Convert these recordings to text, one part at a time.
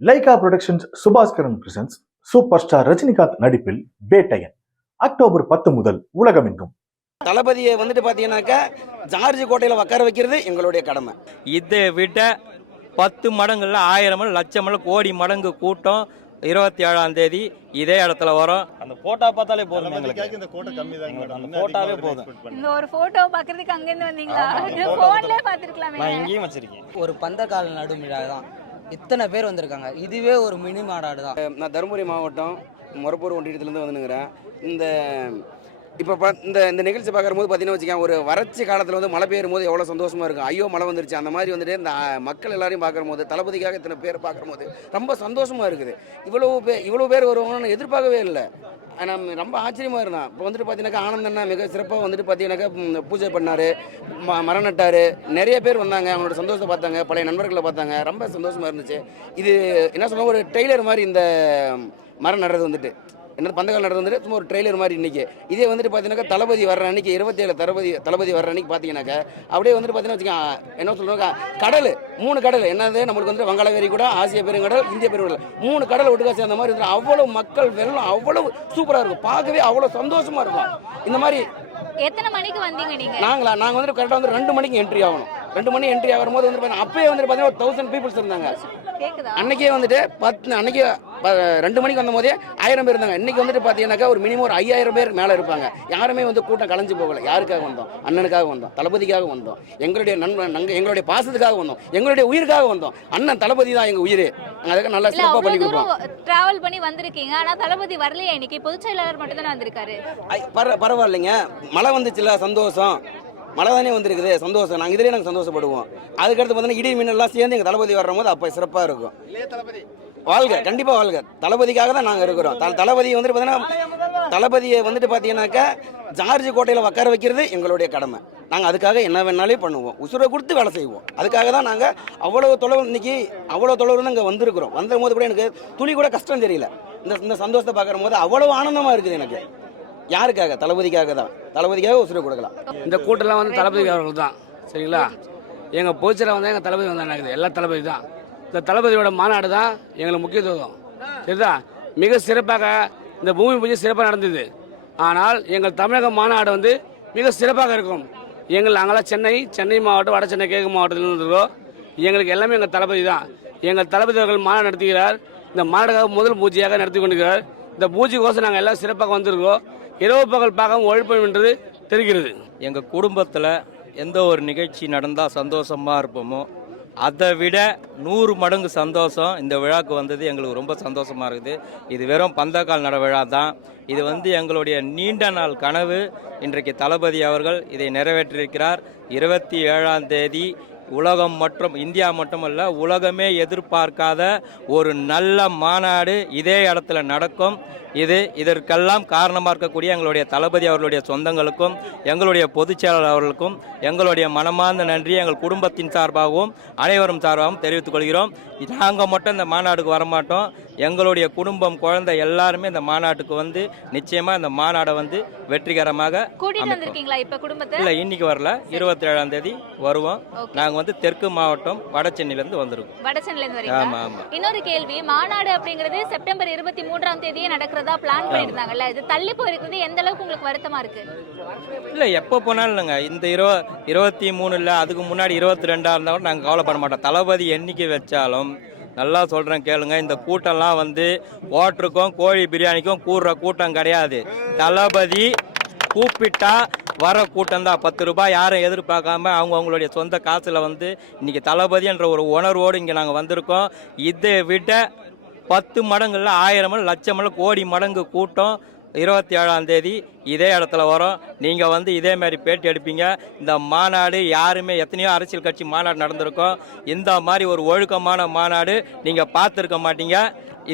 Lyca Productions Subaskaran presents super star Rajinikanth நடிப்பில் Vettaiyan October பத்து முதல் உலகமெங்கும். தளபதியை வந்துட்டு பார்த்தீங்கன்னாக்கா ஜார்ஜ் கோட்டையில் உட்கார வைக்கிறது எங்களுடைய கடமை. இதை விட பத்து மடங்குல ஆயிரம் மடங்கு லட்சம் மடங்கு கோடி மடங்கு கூட்டம் இருபத்தி ஏழாம் தேதி இதே இடத்துல வரும். அந்த போட்டோ பார்த்தாலே போதும் எங்களுக்கு. இந்த கோட்டை கம்மி தான் அந்த போட்டாவே போதும். இந்த ஒரு போட்டோ பாக்குறதுக்கு அங்க இருந்து வந்தீங்களா போன்லயே பாத்துருக்கலாமே நான் இங்கேயும் வச்சிருக்கேன். ஒரு பந்தக்கால் நடும் விழா தான் இத்தனை பேர் வந்திருக்காங்க. இதுவே ஒரு மினி மாநாடு தான். நான் தருமபுரி மாவட்டம் மொரப்பூர் ஒன்றியத்துலேருந்து வந்துனுங்கிறேன் இந்த இப்போ ப இந்த இந்த நிகழ்ச்சி பார்க்கும்போது பார்த்தீங்கன்னா வச்சுக்கோங்க ஒரு வறட்சி காலத்தில் வந்து மழை பெய்யும் போது எவ்வளோ சந்தோஷமாக இருக்கும். ஐயோ மழை வந்துருச்சு. அந்த மாதிரி வந்துட்டு இந்த மக்கள் எல்லாரையும் பார்க்கும்போது தளபதிக்காக இத்தனை பேர் பார்க்கும்போது ரொம்ப சந்தோஷமாக இருக்குது. இவ்வளோ பேர் இவ்வளோ பேர் வருவாங்கன்னு எதிர்பார்க்கவே இல்லை. நம்ம ரொம்ப ஆச்சரியமாக இருந்தான். இப்போ வந்துட்டு பார்த்தீங்கன்னாக்கா ஆனந்தண்ணா மிக சிறப்பாக வந்துட்டு பார்த்தீங்கன்னாக்கா பூஜை பண்ணார். ம மரம் நட்டார். நிறைய பேர் வந்தாங்க. அவங்களோட சந்தோஷத்தை பார்த்தாங்க. பழைய நண்பர்களை பார்த்தாங்க. ரொம்ப சந்தோஷமாக இருந்துச்சு. இது என்ன சொல்லுவாங்க ஒரு டெய்லர் மாதிரி இந்த மரம் நடுறது வந்துட்டு. என்னது பந்தக்கால் நடுறது வந்துட்டு சும்மா ஒரு ட்ரெய்லர் மாதிரி இன்னைக்கு. இதே வந்துட்டு பார்த்தீங்கன்னாக்கா தளபதி வர்ற அன்னைக்கு இருபத்தேழு தளபதி தளபதி வர்ற அன்னைக்கு பார்த்தீங்கன்னாக்கா அப்படியே வந்துட்டு பார்த்தீங்கன்னா வச்சுக்கோங்க என்ன சொல்லுவாங்க கடல் மூணு கடல் என்னது நம்மளுக்கு வந்து வங்காள கூட ஆசிய பெருங்கடல் இந்திய பெருங்கடல் மூணு கடல் ஒட்டுக்கா சேர்ந்த மாதிரி இருந்துட்டு அவ்வளோ மக்கள் வெள்ளம் அவ்வளவு சூப்பராக இருக்கும். பார்க்கவே அவ்வளோ சந்தோஷமா இருக்கும். இந்த மாதிரி எத்தனை மணிக்கு வந்தீங்க நீங்க? நாங்களா நாங்கள் வந்து கரெக்டாக வந்து ரெண்டு மணிக்கு என்ட்ரி ஆகணும். ரெண்டு மணி என்ட்ரி ஆகும்போது வந்து பார்த்தீங்கன்னா அப்பயே வந்து பார்த்தீங்கன்னா ஒரு தௌசண்ட் பீப்புள்ஸ் இருந்தாங்க. அன்னைக்கே வந்துட்டு பத்து அன்னைக்கு ரெண்டு மணிக்கு வந்த போதே ஆயிரம் பேர் இருந்தாங்க. இன்னைக்கு வந்துட்டு பார்த்தீங்கன்னாக்கா ஒரு மினிமம் ஒரு ஐயாயிரம் பேர் மேலே இருப்பாங்க. யாருமே வந்து கூட்டம் கலைஞ்சு போகல. யாருக்காக வந்தோம்? அண்ணனுக்காக வந்தோம். தளபதிக்காக வந்தோம். எங்களுடைய நண்பன் நாங்கள் எங்களுடைய பாசத்துக்காக வந்தோம். எங்களுடைய உயிருக்காக வந்தோம். அண்ணன் தளபதி தான் எங்கள் உயிர். நாங்கள் அதுக்கு நல்லா சிறப்பாக பண்ணி கொடுப்போம். டிராவல் பண்ணி வந்திருக்கீங்க. ஆனா தளபதி வரலையா இன்னைக்கு? பொதுச் செயலாளர் மட்டும் தானே வந்திருக்காரு பர பரவாயில்லைங்க. மழை வந்துச்சுல்ல சந்தோஷம். மழை தானே வந்திருக்குது. சந்தோஷம். நாங்கள் இதிலே நாங்கள் சந்தோஷப்படுவோம். அதுக்கடுத்து பார்த்தீங்கன்னா இடி மின்னல்லாம் சேர்ந்து எங்கள் தளபதி வரும் போது அப்போ சிறப்பாக இருக்கும். வாழ்க கண்டிப்பாக வாழ்க. தளபதிக்காக தான் நாங்கள் இருக்கிறோம். த தளபதி வந்துட்டு பார்த்தீங்கன்னா தளபதியை வந்துட்டு பார்த்தீங்கன்னாக்கா ஜார்ஜ் கோட்டையில் உட்கார வைக்கிறது எங்களுடைய கடமை. நாங்கள் அதுக்காக என்ன வேணாலே பண்ணுவோம். உசுரை கொடுத்து வேலை செய்வோம். அதுக்காக தான் நாங்கள் அவ்வளோ தொலைவு இன்னைக்கு அவ்வளோ தொலைவு இங்கே வந்திருக்கிறோம். வந்த போது கூட எனக்கு துளி கூட கஷ்டம் தெரியல. இந்த இந்த சந்தோஷத்தை பார்க்குற போது அவ்வளோ ஆனந்தமாக இருக்குது எனக்கு. யாருக்காக? தளபதிக்காக தான். தளபதிக்காக உசுரை கொடுக்கலாம். இந்த கூட்டம்லாம் வந்து தளபதி அவர்கள் தான். சரிங்களா? எங்கள் பொதுச்சில் வந்து எங்கள் தளபதி வந்தாங்க எல்லா தளபதி தான். இந்த தளபதியோட மாநாடு தான் எங்களுக்கு முக்கியத்துவம். சரிதா? மிக சிறப்பாக இந்த பூமி பூஜை சிறப்பாக நடந்தது. ஆனால் எங்கள் தமிழக மாநாடு வந்து மிக சிறப்பாக இருக்கும். எங்கள் நாங்களாம் சென்னை சென்னை மாவட்டம் வட சென்னை கிழக்கு மாவட்டத்தில் இருந்திருக்கோம் எங்களுக்கு எல்லாமே எங்கள் தளபதி தான். எங்கள் தளபதி அவர்கள் மாநாடு நடத்துகிறார். இந்த மாநாடுக்காக முதல் பூஜையாக நடத்தி கொண்டிருக்கிறார். இந்த பூஜைக்கோசம் நாங்கள் எல்லாம் சிறப்பாக வந்திருக்கோம் இரவு பகல் பார்க்காம ஒழிப்போம் என்று தெரிகிறது. எங்கள் குடும்பத்தில் எந்த ஒரு நிகழ்ச்சி நடந்தால் சந்தோஷமாக இருப்போமோ அதை விட நூறு மடங்கு சந்தோஷம் இந்த விழாவுக்கு வந்தது. எங்களுக்கு ரொம்ப சந்தோஷமாக இருக்குது. இது வெறும் பந்தக்கால் நட விழா தான். இது வந்து எங்களுடைய நீண்ட நாள் கனவு. இன்றைக்கு தளபதி அவர்கள் இதை நிறைவேற்றியிருக்கிறார். இருபத்தி ஏழாம் தேதி உலகம் மற்றும் இந்தியா மட்டுமல்ல உலகமே எதிர்பார்க்காத ஒரு நல்ல மாநாடு இதே இடத்துல நடக்கும். இது இதற்கெல்லாம் காரணமாக இருக்கக்கூடிய எங்களுடைய தளபதி அவர்களுடைய சொந்தங்களுக்கும் எங்களுடைய பொதுச் செயலாளர் அவர்களுக்கும் எங்களுடைய மனமார்ந்த நன்றி எங்கள் குடும்பத்தின் சார்பாகவும் அனைவரும் சார்பாகவும் தெரிவித்துக் கொள்கிறோம். நாங்கள் மட்டும் இந்த மாநாடுக்கு வரமாட்டோம். எங்களுடைய குடும்பம் குழந்தை எல்லாருமே இந்த மாநாட்டுக்கு வந்து நிச்சயமாக இந்த மாநாடை வந்து வெற்றிகரமாக இல்லை இன்னைக்கு வரல. இருபத்தி ஏழாம் தேதி வருவோம். நாங்கள் வந்து தெற்கு மாவட்டம் வட சென்னையிலேருந்து வந்திருக்கோம். வடசென்னையில இருந்து ஆமாம் ஆமாம் இன்னொரு கேள்வி மாநாடு அப்படிங்கிறது செப்டம்பர் இருபத்தி மூன்றாம் தேதியே நடக்கிறதா பிளான் பண்ணிருந்தாங்கல்ல இது தள்ளி போயிருக்கிறது எந்த அளவுக்கு உங்களுக்கு வருத்தமா இருக்கு? இல்லை எப்போ போனாலும் இல்லைங்க. இந்த இருவ இருபத்தி மூணு இல்லை அதுக்கு முன்னாடி இருபத்தி ரெண்டாக இருந்தால் கூட நாங்கள் கவலைப்பட மாட்டோம். தளபதி எண்ணிக்கை வச்சாலும் நல்லா சொல்கிறேன் கேளுங்க. இந்த கூட்டம்லாம் வந்து ஓட்டருக்கும் கோழி பிரியாணிக்கும் கூடுற கூட்டம் கிடையாது. தளபதி கூப்பிட்டா வர கூட்டம் தான். பத்து ரூபாய் யாரும் எதிர்பார்க்காம அவங்க அவங்களுடைய சொந்த காசில் வந்து இன்னைக்கு தளபதி என்ற ஒரு உணர்வோடு இங்கே நாங்கள் வந்திருக்கோம். இதை விட பத்து மடங்குல ஆயிரம் மடங்கு லட்சம் மடங்கு கோடி மடங்கு கூட்டம் இருபத்தி ஏழாம் தேதி இதே இடத்துல வரும். நீங்கள் வந்து இதே மாதிரி பேட்டி எடுப்பீங்க. இந்த மாநாடு யாருமே எத்தனையோ அரசியல் கட்சி மாநாடு நடந்திருக்கோம். இந்த மாதிரி ஒரு ஒழுக்கமான மாநாடு நீங்கள் பார்த்துருக்க மாட்டீங்க.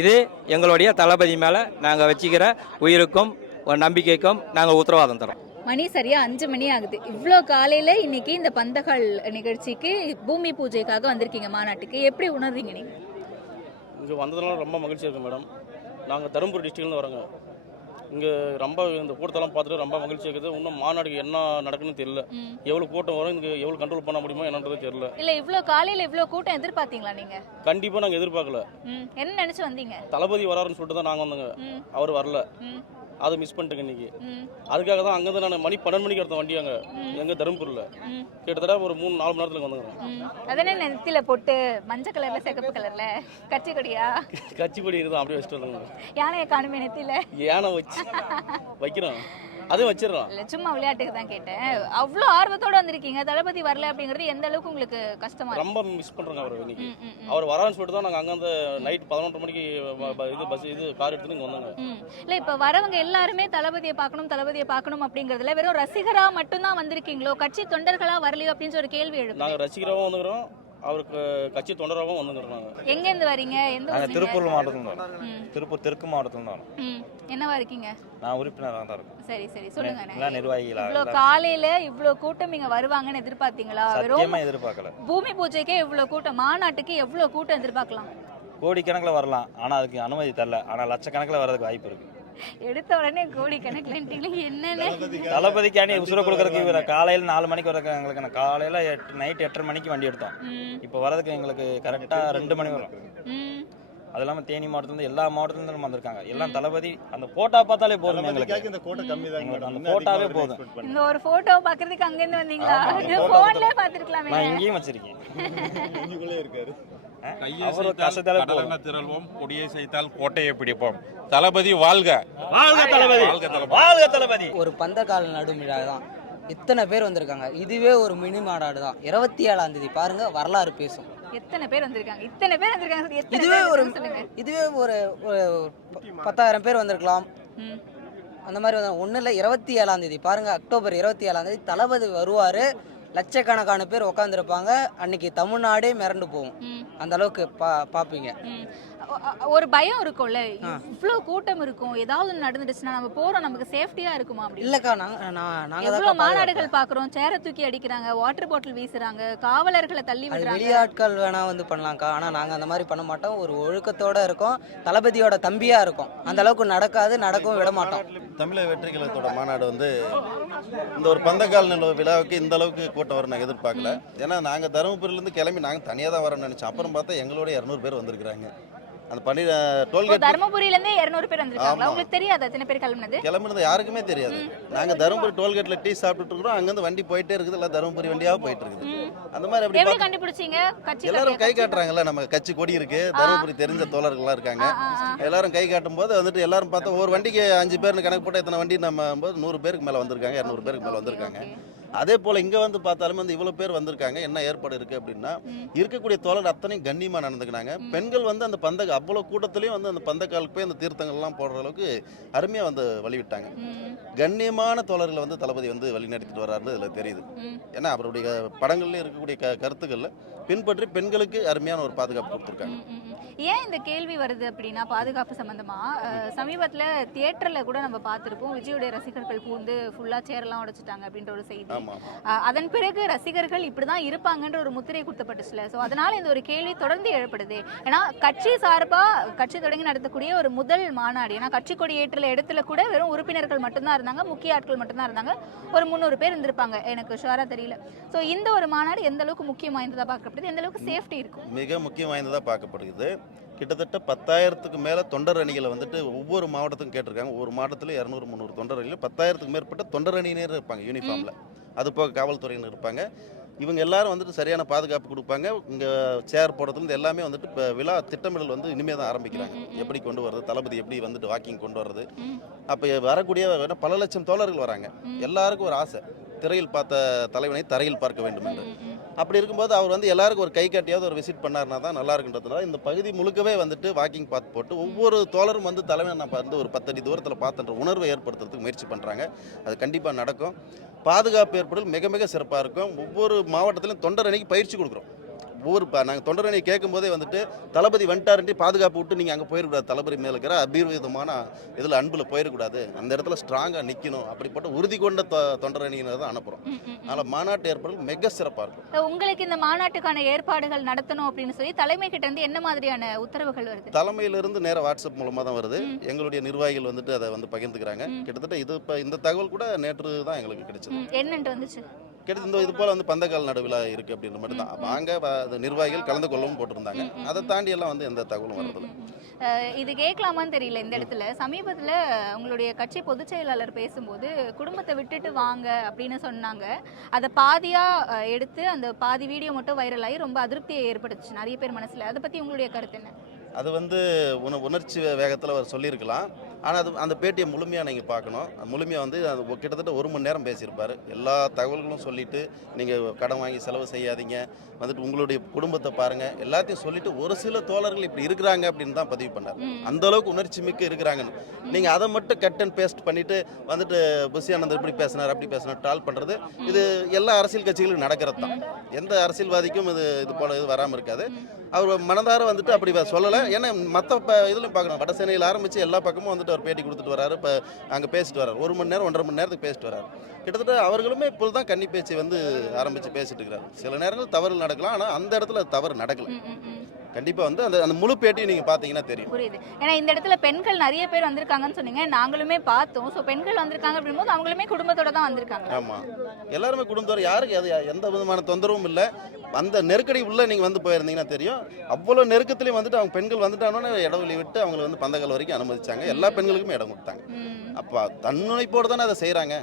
இது எங்களுடைய தளபதி மேலே நாங்கள் வச்சுக்கிற உயிருக்கும் ஒரு நம்பிக்கைக்கும் நாங்கள் உத்தரவாதம் தரோம் மணி சரியா அஞ்சு மணி ஆகுது. இவ்வளோ காலையில இன்னைக்கு இந்த பந்தகள் நிகழ்ச்சிக்கு பூமி பூஜைக்காக வந்திருக்கீங்க மாநாட்டுக்கு. எப்படி உணர்றீங்க நீங்க? இங்கே வந்ததுனால ரொம்ப மகிழ்ச்சி இருக்கு மேடம். நாங்கள் தருமபுரி டிஸ்ட்ரிக்ட்லேருந்து வரோங்க. இங்கே ரொம்ப இந்த கூட்டத்தெல்லாம் பார்த்துட்டு ரொம்ப மகிழ்ச்சி இருக்குது இன்னும் மாநாடுக்கு என்ன நடக்குன்னு தெரியல. எவ்வளோ கூட்டம் வரும் இங்கே எவ்வளோ கண்ட்ரோல் பண்ண முடியுமோ என்னன்றது தெரியல இல்ல இவ்ளோ காலையில இவ்ளோ கூட்டம் எதிர்பார்த்தீங்களா நீங்க கண்டிப்பாக நாங்கள் எதிர்பார்க்கல. என்ன நினைச்சு வந்தீங்க தளபதி வராருன்னு சொல்லிட்டு தான் நாங்கள் வந்தோங்க. அவர் வரல. அதை மிஸ் பண்ணிட்டேங்க இன்னைக்கு. அதுக்காக தான் அங்கேருந்து நான் மணி பன்னெண்டு மணிக்கு எடுத்த வண்டி அங்கே. எங்கள் தருமபுரியில். கிட்டத்தட்ட ஒரு மூணு நாலு மணி நேரத்தில் வந்துக்கிறேன். அதனே நெத்தியில போட்டு மஞ்சள் கலர்ல சிகப்பு கலர்ல கட்சி கொடியா கட்சி கொடி இருந்தால் அப்படியே வச்சுட்டு வந்தாங்க யானையை காணுமே நெத்தியில யானை வச்சு வைக்கிறோம் அதுவும் வச்சிடறோம். இல்ல சும்மா விளையாட்டுக்கு தான் கேட்டேன். அவ்வளோ ஆர்வத்தோட வந்திருக்கீங்க. தளபதி வரல அப்படிங்கிறது எந்த அளவுக்கு உங்களுக்கு கஷ்டமா இருக்கு? ரொம்ப மிஸ் பண்ணுறோங்க அவர் இன்னைக்கு. அவர் வரான்னு சொல்லிட்டு தான் நாங்கள் அங்கேருந்து நைட் பதினொன்றரை மணிக்கு ப- ப- இது பஸ் இது கார் எடுத்துன்னு இங்கே வந்தாங்க. ம். இல்ல இப்ப வரவங்க எல்லாருமே தளபதியை பார்க்கணும் தளபதியை பார்க்கணும் அப்படிங்கறதுல வெறும் ரசிகரா மட்டும்தான் வந்திருக்கீங்களோ? கட்சி தொண்டர்களா வரலையோ அப்படின்னு ஒரு கேள்வி எழுப்பு நாங்கள் ரசிகராகவும் வந்துக்கிறோம். அவருக்கு கட்சி தொண்டராகவும் வந்துக்கிறோம் நாங்கள் எங்க இருந்து வரீங்க? எந்த நாங்கள்? திருப்பூர் மாவட்டத்தில் ம். திருப்பூர் தெற்கு மாவட்டத்தில் வரோம். ம். என்னவா இருக்கீங்க? நான் உறுப்பினராக தான் இருக்கேன். சரி சரி. சொல்லுங்க எல்லாம் நிர்வாகிகளா இவ்ளோ காலையில இவ்ளோ கூட்டம் இங்க வருவாங்கன்னு எதிர்பார்த்தீங்களா? வெறும் சத்தியமாக எதிர்பார்க்கல. பூமி பூஜைக்கே இவ்ளோ கூட்டம் மாநாட்டுக்கு எவ்வளவு கூட்டம் எதிர்பார்க்கலாம்? கோடிக்கணக்கில் வரலாம். ஆனால் அதுக்கு அனுமதி தரல. ஆனால் லட்சக்கணக்கில் வர்றதுக்கு வாய்ப்பு இருக்கு. எடுத்த உடனே கோடி கணக்குல என்னன்னு? தளபதிக்காண்டி உசுர கொடுக்கறதுக்கு இவரை காலையில் நாலு மணிக்கு வரதுக்கு எங்களுக்கு நான் காலையில் எட்டு நைட் எட்டரை மணிக்கு வண்டி எடுத்தோம். இப்போ வரதுக்கு எங்களுக்கு கரெக்டாக ரெண்டு மணி வரும். அது இல்லாமல் தேனி மாவட்டத்துலேருந்து எல்லா மாவட்டத்துலேருந்து வந்திருக்காங்க. எல்லாம் தளபதி அந்த போட்டோ பார்த்தாலே போதும் எங்களுக்கு. இந்த கோட்டை கம்மி தான் எங்களுக்கு அந்த போட்டோவே போதும். இந்த ஒரு போட்டோ பாக்குறதுக்கு அங்க இருந்து வந்தீங்களா? ஆமா, அந்த photo போன்லயே பாத்துருக்கலாமே நான் இங்கேயும் வச்சிருக்கேன். இருக்காரு. திரள்வோம் கொடியை செய்தால் கோட்டையை பிடிப்போம். தளபதி வாழ்க. வாழ்க தளபதி. வாழ்க தளபதி. வாழ்க தளபதி. ஒரு பந்தக்கால் நடுமிழா தான் இத்தனை பேர் வந்திருக்காங்க. இதுவே ஒரு மினி மாநாடு தான் இருபத்தி ஏழாம் தேதி பாருங்க வரலாறு பேசும். எத்தனை பேர் வந்திருக்காங்க? இத்தனை பேர் வந்திருக்காங்க இதுவே ஒரு இதுவே ஒரு ஒரு ப- பத்தாயிரம் பேர் வந்திருக்கலாம். அந்த மாதிரி ஒன்றும் இல்லை இருபத்தி ஏழாம் தேதி பாருங்க அக்டோபர் இருபத்தி ஏழாம் தேதி தளபதி வருவார். லட்சக்கணக்கான பேர் உட்காந்துருப்பாங்க அன்னைக்கு தமிழ்நாடே மிரண்டு போகும். அந்த அளவுக்கு பா பார்ப்பீங்க ஒரு பயம் இருக்கும்ல. இவ்ளோ கூட்டம் இருக்கும். ஏதாவது நடந்துடுச்சுன்னா நம்ம போறோம். நமக்கு சேஃப்டியா இருக்குமா அப்படி? இல்லைக்கா நாங்கள் நாங்கள் எவ்வளவு தான் மாநாடுகள் பாக்குறோம். சேர தூக்கி அடிக்கிறாங்க. வாட்டர் பாட்டில் வீசுறாங்க. காவலர்களை தள்ளி விடுறாங்க. வெளியாட்கள் வேணா வந்து பண்ணலாம்க்கா. ஆனால் நாங்கள் அந்த மாதிரி பண்ண மாட்டோம். ஒரு ஒழுக்கத்தோட இருக்கோம். தளபதியோட தம்பியாக இருக்கும். அந்த அளவுக்கு நடக்காது நடக்கவும் விட மாட்டோம். தமிழக வெற்றி கழகத்தோட மாநாடு வந்து இந்த ஒரு பந்தக்கால் நில விழாவுக்கு இந்த அளவுக்கு கூட்டம் வரும் நாங்கள் எதிர்பார்க்கல. ஏன்னா நாங்கள் தருமபுரியிலேருந்து கிளம்பி நாங்கள் தனியாக தான் வரோம்னு நினச்சோம் அப்புறம் பார்த்தா எங்களோட இரநூறு பேர் வந்திருக்கிறாங்க. அந்த இப்போ டோல்கேட் தர்மபுரியில இருந்தே இருநூறு பேர் வந்திருக்காங்களா? ஆமா. உங்களுக்கு தெரியாது எத்தனை பேர் கிளம்புனது? கிளம்புனது யாருக்குமே தெரியாது. நாங்கள் தருமபுரி டோல்கேட்டில் டீ சாப்பிட்டுட்டு இருக்கிறோம். அங்கேருந்து வண்டி போயிட்டே இருக்குது. எல்லாம் தருமபுரி வண்டியாக போயிட்டு இருக்குது. அந்த மாதிரி அப்படி எப்படி கண்டுபிடிச்சீங்க? கட்சி எல்லாரும் கை காட்டுறாங்கல்ல நம்ம கட்சி கொடி இருக்கு. தருமபுரி தெரிஞ்ச தோழர்கள்லாம் இருக்காங்க. ஆ, ஆ, ஆ. எல்லாரும் கை காட்டும் போது வந்துட்டு எல்லாரும் பார்த்தா ஒரு வண்டிக்கு அஞ்சு பேர்னு கணக்கு போட்டு எத்தனை வண்டி நம்ம போது நூறு பேருக்கு மேலே வந்திருக்காங்க இரநூறு பேருக்கு மேலே வந்திருக்காங்க. அதே போல் இங்கே வந்து பார்த்தாலுமே வந்து இவ்வளோ பேர் வந்திருக்காங்க. என்ன ஏற்பாடு இருக்குது அப்படின்னா. இருக்கக்கூடிய தோழர் அத்தனையும் கண்ணியமாக நடந்துக்கினாங்க. பெண்கள் வந்து அந்த பந்த அவ்வளோ கூட்டத்துலேயும் வந்து அந்த பந்தக்காலுக்கு போய் அந்த தீர்த்தங்கள்லாம் போடுற அளவுக்கு அருமையாக வந்து வழிவிட்டாங்க. கண்ணியமான தோழர்களை வந்து தளபதி வந்து வழிநடத்திட்டு வர்றாருன்னு இதில் தெரியுது. ஏன்னா அவருடைய படங்கள்ல இருக்கக்கூடிய க கருத்துக்களில் பின்பற்றி பெண்களுக்கு அருமையான ஒரு பாதுகாப்பு கொடுத்துருக்காங்க. ஏன் இந்த கேள்வி வருது அப்படின்னா பாதுகாப்பு சம்பந்தமா? அஹ், சமீபத்துல தியேட்டர்ல கூட நம்ம பார்த்திருப்போம் விஜயுடைய ரசிகர்கள் பூந்து ஃபுல்லா சேரெல்லாம் உடைச்சிட்டாங்க அப்படின்ற ஒரு செய்தி. அதன் பிறகு ரசிகர்கள் இப்படிதான் இருப்பாங்கன்ற ஒரு முத்திரை குத்தப்பட்டுச்சுல. சோ அதனால இந்த ஒரு கேள்வி தொடர்ந்து எழுப்படுது. ஏன்னா கட்சி சார்பா கட்சி தொடங்கி நடத்தக்கூடிய ஒரு முதல் மாநாடு ஏன்னா கட்சி கொடி ஏற்றுல இடத்துல கூட வெறும் உறுப்பினர்கள் மட்டும்தான் இருந்தாங்க முக்கிய ஆட்கள் மட்டும்தான் இருந்தாங்க. ஒரு முந்நூறு பேர் இருந்திருப்பாங்க எனக்கு ஷுவரா தெரியல. சோ இந்த ஒரு மாநாடு எந்த அளவுக்கு முக்கியம் வாய்ந்ததா பார்க்கப்படுது? எந்த அளவுக்கு சேஃப்டி இருக்கும்? மிக முக்கியம் வாய்ந்ததாக பார்க்கப்படுகிறது. கிட்டத்தட்ட பத்தாயிரத்துக்கு மேலே தொண்டர் அணிகளை வந்துட்டு ஒவ்வொரு மாவட்டத்துக்கும் கேட்டிருக்காங்க. ஒவ்வொரு மாவட்டத்தில் இரநூறு முந்நூறு தொண்டர் அணிகள். பத்தாயிரத்துக்கு மேற்பட்ட தொண்டர் அணியினர் இருப்பாங்க யூனிஃபார்மில் அது போக காவல்துறையினர் இருப்பாங்க. இவங்க எல்லாரும் வந்துட்டு சரியான பாதுகாப்பு கொடுப்பாங்க. இங்கே சேர் போடுறதுலேருந்து எல்லாமே வந்துட்டு இப்போ விழா திட்டமிடல் வந்து இனிமே தான் ஆரம்பிக்கிறாங்க. எப்படி கொண்டு வர்றது தளபதி எப்படி வந்துட்டு வாக்கிங் கொண்டு வர்றது. அப்போ வரக்கூடிய பல லட்சம் தோழர்கள் வராங்க. எல்லாருக்கும் ஒரு ஆசை. திரையில் பார்த்த தலைவனை தரையில் பார்க்க வேண்டும் என்று. அப்படி இருக்கும்போது அவர் வந்து எல்லாருக்கும் ஒரு கை காட்டியாவது ஒரு விசிட் பண்ணாருனா தான் நல்லா இருக்குன்றதுனால இந்த பகுதி முழுக்கவே வந்துட்டு வாக்கிங் பாத் போட்டு ஒவ்வொரு தோழரும் வந்து தலைமை நம்ம வந்து ஒரு பத்தடி தூரத்தில் பார்த்துன்ற உணர்வை ஏற்படுத்துறதுக்கு முயற்சி பண்ணுறாங்க அது கண்டிப்பாக நடக்கும். பாதுகாப்பு ஏற்படுதல் மிக மிக சிறப்பாக இருக்கும். ஒவ்வொரு மாவட்டத்திலும் தொண்டர் அணிக்கு பயிற்சி கொடுக்குறோம். ஒவ்வொரு நாங்கள் தொண்டரணி கேட்கும் போதே வந்துட்டு தளபதி வந்துட்டாருன்ட்டு பாதுகாப்பு விட்டு நீங்கள் அங்கே போயிடக்கூடாது தளபதி மேலே இருக்கிற அபீர்விதமான இதில் அன்பில் போயிடக்கூடாது அந்த இடத்துல ஸ்ட்ராங்காக நிற்கணும் அப்படிப்பட்ட உறுதி கொண்ட தொண்டரணியினர் தான் அனுப்புகிறோம். அதனால் மாநாட்டு ஏற்பாடுகள் மிக சிறப்பாக இருக்கும். உங்களுக்கு இந்த மாநாட்டுக்கான ஏற்பாடுகள் நடத்தணும் அப்படின்னு சொல்லி தலைமை கிட்ட இருந்து என்ன மாதிரியான உத்தரவுகள் வருது? தலைமையிலிருந்து நேராக வாட்ஸ்அப் மூலமாக தான் வருது. எங்களுடைய நிர்வாகிகள் வந்துட்டு அதை வந்து பகிர்ந்துக்கிறாங்க. கிட்டத்தட்ட இது இப்போ இந்த தகவல் கூட நேற்று தான் எங்களுக்கு கிடைச்சது. என்னன்ட்டு வந்துச்சு? இந்த இது போல் வந்து பந்தக்கால் நடுவில் இருக்குது அப்படின்ற மாதிரி தான். ம், ம். வாங்க அது நிர்வாகிகள் கலந்து கொள்ளவும் போட்டிருந்தாங்க. அதை. தாண்டி எல்லாம் வந்து எந்த தகவலும் வரதில்லை இது கேட்கலாமான்னு தெரியல இந்த இடத்துல. சமீபத்தில் உங்களுடைய கட்சி பொதுச் செயலாளர் பேசும்போது குடும்பத்தை விட்டுட்டு வாங்க அப்படின்னு சொன்னாங்க. அதை பாதியா அஹ், எடுத்து அந்த பாதி வீடியோ மட்டும் வைரல் ஆகி ரொம்ப அதிருப்தியை ஏற்படுத்துச்சு. நிறைய பேர் மனசுல. அதை பத்தி உங்களுடைய கருத்து என்ன? அது வந்து உண உணர்ச்சி வேகத்தில் அவர் சொல்லியிருக்கலாம். ஆனால் அது அந்த பேட்டியை முழுமையாக நீங்கள் பார்க்கணும். முழுமையாக வந்து அது கிட்டத்தட்ட ஒரு மணி நேரம் பேசியிருப்பார். எல்லா தகவல்களும் சொல்லிட்டு நீங்கள் கடன் வாங்கி செலவு செய்யாதீங்க. வந்துட்டு உங்களுடைய குடும்பத்தை பாருங்கள் எல்லாத்தையும் சொல்லிட்டு ஒரு சில தோழர்கள் இப்படி இருக்கிறாங்க அப்படின்னு தான் பதிவு பண்ணார். அந்த அளவுக்கு உணர்ச்சி மிக்க இருக்கிறாங்கன்னு. நீங்கள் அதை மட்டும் கட் அண்ட் பேஸ்ட் பண்ணிட்டு வந்துட்டு புஷி ஆனந்தர் இப்படி பேசினார் அப்படி பேசினார் டால் பண்ணுறது இது எல்லா அரசியல் கட்சிகளுக்கும் நடக்கிறது தான். எந்த அரசியல்வாதிக்கும் இது இது போல இது வராமல் இருக்காது. அவர் மனதார வந்துட்டு அப்படி சொல்லலை. ஏன்னா மற்ற ப இதுலையும் பார்க்கணும் வடசேனையில் ஆரம்பித்து எல்லா பக்கமும் வந்துட்டு அவர் பேட்டி கொடுத்துட்டு வராரு. இப்போ அங்கே பேசிட்டு வராரு. ஒரு மணி நேரம் ஒன்றரை மணி நேரத்துக்கு பேசிட்டு வராரு. கிட்டத்தட்ட அவர்களுமே இப்போ தான் கன்னி பேச்சு வந்து ஆரம்பித்து பேசிட்டு இருக்கிறார் சில நேரங்கள் தவறு நடக்கலாம். ஆனால் அந்த இடத்துல தவறு நடக்கல. கண்டிப்பாக வந்து அந்த அந்த முழு பேட்டியும் நீங்கள் பார்த்தீங்கன்னா தெரியும். புரியுது. ஏன்னா இந்த இடத்துல பெண்கள் நிறைய பேர் வந்திருக்காங்கன்னு சொன்னீங்க. நாங்களுமே பார்த்தோம். ஸோ பெண்கள் வந்திருக்காங்க அப்படிங்கும்போது அவங்களுமே குடும்பத்தோட தான் வந்திருக்காங்க. ஆமாம் எல்லாருமே குடும்பத்தோட யாருக்கு அது எந்த விதமான தொந்தரவும் இல்லை. அந்த நெருக்கடி உள்ள நீங்கள் வந்து போயிருந்தீங்கன்னா தெரியும். அவ்வளோ நெருக்கத்துலையும் வந்துட்டு அவங்க பெண்கள் வந்துட்டானோன்னு இடவெளி விட்டு அவங்களை வந்து பந்தக்கால் வரைக்கும் அனுமதிச்சாங்க. எல்லா பெண்களுக்குமே இடம் கொடுத்தாங்க. அப்போ தன்முனைப்போடு தானே அதை செய்கிறாங்க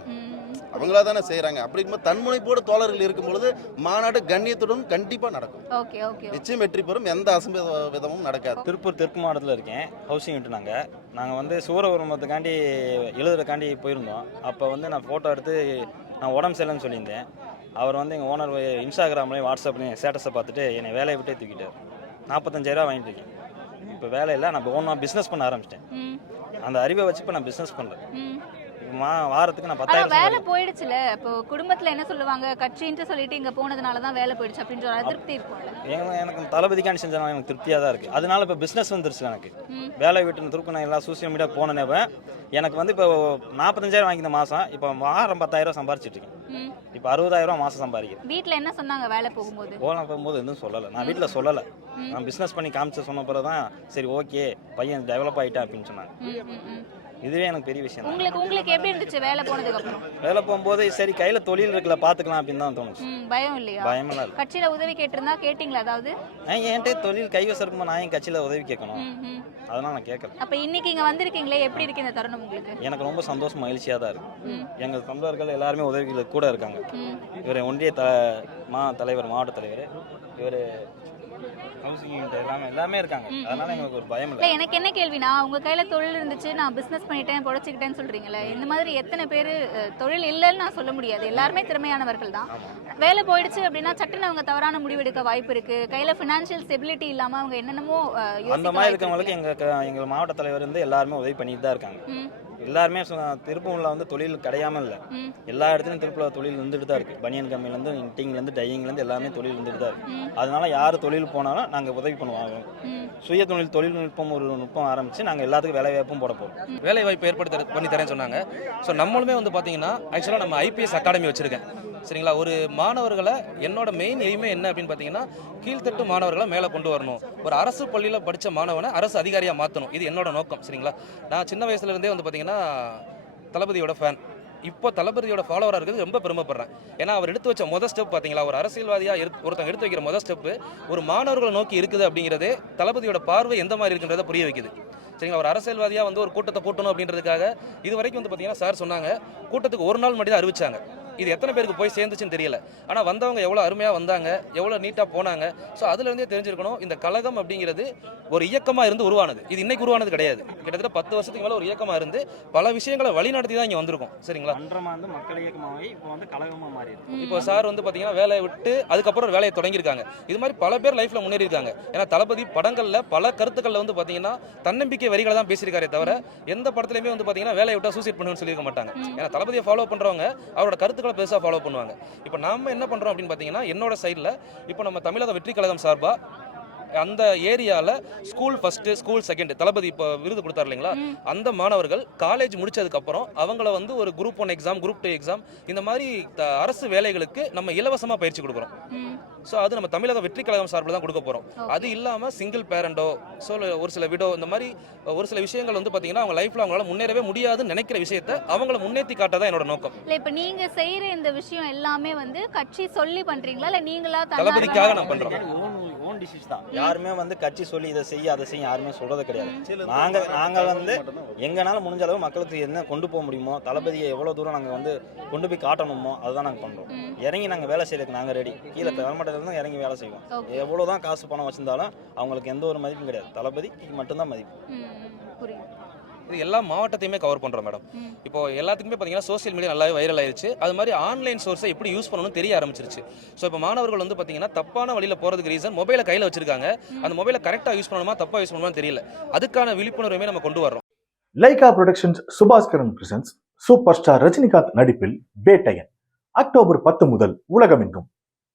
அவங்களா தானே செய்கிறாங்க அப்படி இருக்கும்போது தன்முனைப்போடு தோழர்கள் இருக்கும் பொழுது மாநாடு கண்ணியத்துடன் கண்டிப்பாக நடக்கும். ஓகே ஓகே நிச்சயம் வெற்றி பெறும். எந்த அசம்பத விதமும் நடக்காது. திருப்பூர் தெற்கு மாவட்டத்தில் இருக்கேன். ஹவுசிங் விட்டு நாங்கள் நாங்கள் வந்து சூரபுரமத்துக்காண்டி எழுதுறதுக்காண்டி போயிருந்தோம். அப்போ வந்து நான் ஃபோட்டோ எடுத்து நான் உடம்பு சரியில்லைன்னு சொல்லியிருந்தேன். அவர் வந்து எங்கள் ஓனர் இன்ஸ்டாகிராம்லேயும் வாட்ஸ்அப்லேயும் ஸ்டேட்டஸை பார்த்துட்டு என்னை வேலையை விட்டே தூக்கிட்டார். நாற்பத்தஞ்சாயிரம் வாங்கிட்டு இருக்கேன். இப்போ வேலை இல்லை. நான் ஓனாக பிஸ்னஸ் பண்ண ஆரம்பிச்சிட்டேன். அந்த அறிவை வச்சு இப்போ நான் பிஸ்னஸ் பண்ணல. ம். வாரத்துக்கு நான் பத்தாயிரம் வேலை. போயிடுச்சுல இப்போ குடும்பத்துல என்ன சொல்லுவாங்க கட்சின்ட்டு சொல்லிட்டு இங்க போனதுனால தான் வேலை போயிடுச்சு அப்படின்ற ஒரு அதிருப்தி இருக்கும்ல எனக்கு தளபதிக்காண்டி செஞ்சனால எனக்கு திருப்தியாக தான் இருக்குது அதனால இப்போ பிஸ்னஸ் வந்துருச்சு எனக்கு. வேலை விட்டு திருப்பி நான் எல்லாம் சோசியல் மீடியா போனேனே எனக்கு வந்து இப்போ நாற்பத்தஞ்சாயிரம் வாங்கின மாதம் இப்போ வாரம் பத்தாயிரம் சம்பாரிச்சிட்டு இருக்கேன். இப்போ அறுபதாயிரம் மாதம் சம்பாதிக்கிறேன். வீட்ல என்ன சொன்னாங்க வேலை போகும்போது? போகலாம் போகும்போது எதுவும் சொல்லலை. நான் வீட்டில் சொல்லலை. நான் பிஸ்னஸ் பண்ணி காமிச்சு சொன்ன பிறகு தான் சரி ஓகே பையன் டெவலப் ஆகிட்டான் அப்படின்னு சொன்னாங்க. இதுவே எனக்கு பெரிய விஷயம் உங்களுக்கு உங்களுக்கு எப்படி இருந்துச்சு வேலை போனதுக்கு அப்புறம் வேலை போகும்போது சரி கையில் தொழில் இருக்குல்ல பார்த்துக்கலாம் அப்படின்னு தான் தோணுச்சு. பயம் இல்லையா? பயமெல்லாம் இல்லை. கட்சியில உதவி கேட்டிருந்தா கேட்டிங்களா? அதாவது? என்கிட்ட தொழில் கைவசம் இருக்கும்போது நான் என் கட்சியில் உதவி கேட்கணும்? ம், ம். அதனால் நான் கேட்கல. அப்ப இன்னைக்கு இங்க வந்திருக்கீங்களே எப்படி இருக்கு இந்த தருணம் உங்களுக்கு? எனக்கு ரொம்ப சந்தோஷம் மகிழ்ச்சியாக தான் இருக்குது ம், எங்கள் தொண்டர்கள் எல்லாருமே உதவிகள் கூட இருக்காங்க. இவர் ஒன்றிய த மா தலைவர் மாவட்ட தலைவர். இவர் ஹவுசிங் யூனிட் எல்லாமே எல்லாமே இருக்காங்க. ம், அதனால எங்களுக்கு ஒரு பயம் இல்ல. எனக்கு என்ன கேள்வினா உங்க கையில தொழில் இருந்துச்சு நான் பிசினஸ் பண்ணிட்டேன் பொழைச்சிக்கிட்டேன்னு சொல்றீங்களே இந்த மாதிரி எத்தனை பேர் தொழில் இல்லைன்னு நான் சொல்ல முடியாது. எல்லாருமே திறமையானவர்கள் தான். வேலை போயிடுச்சு அப்படின்னா சட்டுன்னு அவங்க தவறான முடிவெடுக்க வாய்ப்பு இருக்கு. கையில பினான்சியல் ஸ்டெபிலிட்டி இல்லாம அவங்க என்னென்னமோ அந்த மாதிரி இருக்கவங்களுக்கு. எங்கள் எங்கள் மாவட்ட தலைவர் வந்து எல்லாருமே உதவி பண்ணிட்டு தான் இருக்காங்க. எல்லாருமே திருப்பூர்ல வந்து தொழில் கிடையாம இல்லை. எல்லா இடத்துலையும் திருப்பூர்ல தொழில் இருந்துட்டு தான் இருக்குது பனியன் கம்மியிலேருந்து நிட்டிங்லேருந்து டையிங்லேருந்து எல்லாமே தொழில் இருந்துட்டு தான் இருக்குது அதனால யார் தொழில் போனாலும் நாங்கள் உதவி பண்ணுவோம் ம். சுய தொழில் தொழில்நுட்பம் ஒரு நுட்பம் ஆரம்பித்து நாங்கள் எல்லாத்துக்கும் வேலை வாய்ப்பும் போட போகிறோம் வேலை வாய்ப்பு ஏற்படுத்த பண்ணி தரேன்னு சொன்னாங்க. ஸோ நம்மளுமே வந்து பார்த்தீங்கன்னா ஆக்சுவலாக நம்ம ஐபிஎஸ் அகாடமி வச்சுருக்கேன். சரிங்களா? ஒரு மாணவர்களை என்னோட மெயின் எய்மே என்ன அப்படின்னு பார்த்தீங்கன்னா கீழ்த்தட்டு மாணவர்களை மேலே கொண்டு வரணும். ஒரு அரசு பள்ளியில் படித்த மாணவனை அரசு அதிகாரியாக மாற்றணும் இது என்னோட நோக்கம் சரிங்களா? நான் சின்ன வயசுல இருந்தே வந்து பார்த்தீங்கன்னா தளபதியோட ஃபேன் இப்போ தளபதியோட ஃபாலோவராக இருக்கிறது ரொம்ப பெருமைப்படுறேன். ஏன்னா அவர் எடுத்து வச்ச முதல் ஸ்டெப் பார்த்தீங்களா? ஒரு அரசியல்வாதியாக இரு ஒருத்தங்க எடுத்து வைக்கிற முதல் ஸ்டெப்பு ஒரு மாணவர்களை நோக்கி இருக்குது அப்படிங்கிறது தளபதியோட பார்வை எந்த மாதிரி இருக்குன்றதை புரிய வைக்குது. சரிங்களா? ஒரு அரசியல்வாதியாக வந்து ஒரு கூட்டத்தை கூட்டணும் அப்படின்றதுக்காக இது வரைக்கும் வந்து பார்த்தீங்கன்னா சார் சொன்னாங்க. கூட்டத்துக்கு ஒரு நாள் மட்டும் தான் அறிவிச்சாங்க. இது எத்தனை பேருக்கு போய் சேர்ந்துச்சுன்னு தெரியல. ஆனால் வந்தவங்க எவ்வளோ அருமையாக வந்தாங்க எவ்வளோ நீட்டாக போனாங்க ஸோ அதுலேருந்தே தெரிஞ்சிருக்கணும் இந்த கழகம் அப்படிங்கிறது ஒரு இயக்கமாக இருந்து உருவானது. இது இன்னைக்கு உருவானது கிடையாது. கிட்டத்தட்ட பத்து வருஷத்துக்கு மேலே ஒரு இயக்கமாக இருந்து பல விஷயங்களை வழிநடத்தி தான் இங்கே வந்திருக்கோம். சரிங்களா? வந்து மக்கள் இயக்கமாகி இப்போ வந்து கழகமாக மாறி இருக்கு. இப்போ சார் வந்து பார்த்தீங்கன்னா வேலையை விட்டு அதுக்கப்புறம் வேலையை தொடங்கியிருக்காங்க. இது மாதிரி பல பேர் லைஃப்பில் முன்னேறி இருக்காங்க ஏன்னா தளபதி படங்களில் பல கருத்துக்களில் வந்து பார்த்தீங்கன்னா தன்னம்பிக்கை வரிகளை தான் பேசியிருக்காரே தவிர எந்த படத்துலையுமே வந்து பார்த்தீங்கன்னா வேலையை விட்டா சூசைட் பண்ணுன்னு சொல்லியிருக்க மாட்டாங்க. ஏன்னா தளபதியை ஃபாலோ பண்ணுறவங்க அவரோட கருத்துக்களை மாணவர்கள் பெருசாக ஃபாலோ பண்ணுவாங்க. இப்போ நாம என்ன பண்ணுறோம் அப்படின்னு பார்த்தீங்கன்னா என்னோட சைடில் இப்போ நம்ம தமிழக வெற்றி கழகம் சார்பாக அந்த ஏரியாவில் school first school second Thalapathy இப்போ விருது கொடுத்தாரு இல்லைங்களா. அந்த மாணவர்கள் காலேஜ் முடிச்சதுக்கப்புறம் அவங்கள வந்து ஒரு group one exam group two exam இந்த மாதிரி த- அரசு வேலைகளுக்கு நம்ம இலவசமாக பயிற்சி கொடுக்குறோம். ஸோ அது நம்ம தமிழக வெற்றி கழகம் சார்பில் தான் கொடுக்க போகிறோம். அது இல்லாமல் சிங்கிள் பேரண்டோ ஸோ ஒரு சில விடோ இந்த மாதிரி ஒரு சில விஷயங்கள் வந்து பார்த்தீங்கன்னா அவங்க லைஃப்பில் அவங்களால முன்னேறவே முடியாதுன்னு நினைக்கிற விஷயத்த அவங்கள முன்னேற்றி காட்டதான் என்னோட நோக்கம் இல்ல இப்ப நீங்க செய்யற இந்த விஷயம் எல்லாமே வந்து கட்சி சொல்லி பண்றீங்களா இல்ல நீங்களா தளபதிக்காக நான் பண்றோம் ஓன் டிசிஸ் தான். யாருமே வந்து கட்சி சொல்லி இதை செய்ய அதை செய்ய யாருமே சொல்றது கிடையாது. நாங்க நாங்க வந்து எங்கனால முடிஞ்ச அளவு மக்களுக்கு என்ன கொண்டு போக முடியுமோ தளபதியை எவ்வளவு தூரம் நாங்க வந்து கொண்டு போய் காட்டணுமோ அதுதான் நாங்க பண்றோம். இறங்கி நாங்க வேலை செய்யறதுக்கு நாங்க ரெடி கீழே தரமட்டத்துல இருந்து இறங்கி வேலை செய்வோம். எவ்வளவுதான் காசு பணம் வச்சிருந்தாலும் அவங்களுக்கு எந்த ஒரு மதிப்பும் கிடையாது. தளபதிக்கு மட்டும்தான் மதிப்பு. இது எல்லா மாவட்டத்தையுமே கவர் பண்ணுறோம் மேடம். இப்போ எல்லாத்துக்குமே பார்த்தீங்கன்னா சோஷியல் மீடியா நல்லாவே வைரல் ஆயிருச்சு. அது மாதிரி ஆன்லைன் சோர்ஸை எப்படி யூஸ் பண்ணணும்னு தெரிய ஆரம்பிச்சிருச்சு. ஸோ இப்போ மாணவர்கள் வந்து பார்த்தீங்கன்னா தப்பான வழியில் போகிறதுக்கு ரீசன் மொபைலை கையில் வச்சிருக்காங்க. அந்த மொபைலை கரெக்டாக யூஸ் பண்ணணுமா தப்பாக யூஸ் பண்ணணுமா தெரியல. அதுக்கான விழிப்புணர்வுமே நம்ம கொண்டு வரோம் Lyca Productions Subaskaran presents super star Rajinikanth நடிப்பில் வேட்டையன் அக்டோபர் பத்து முதல் உலகமெங்கும்.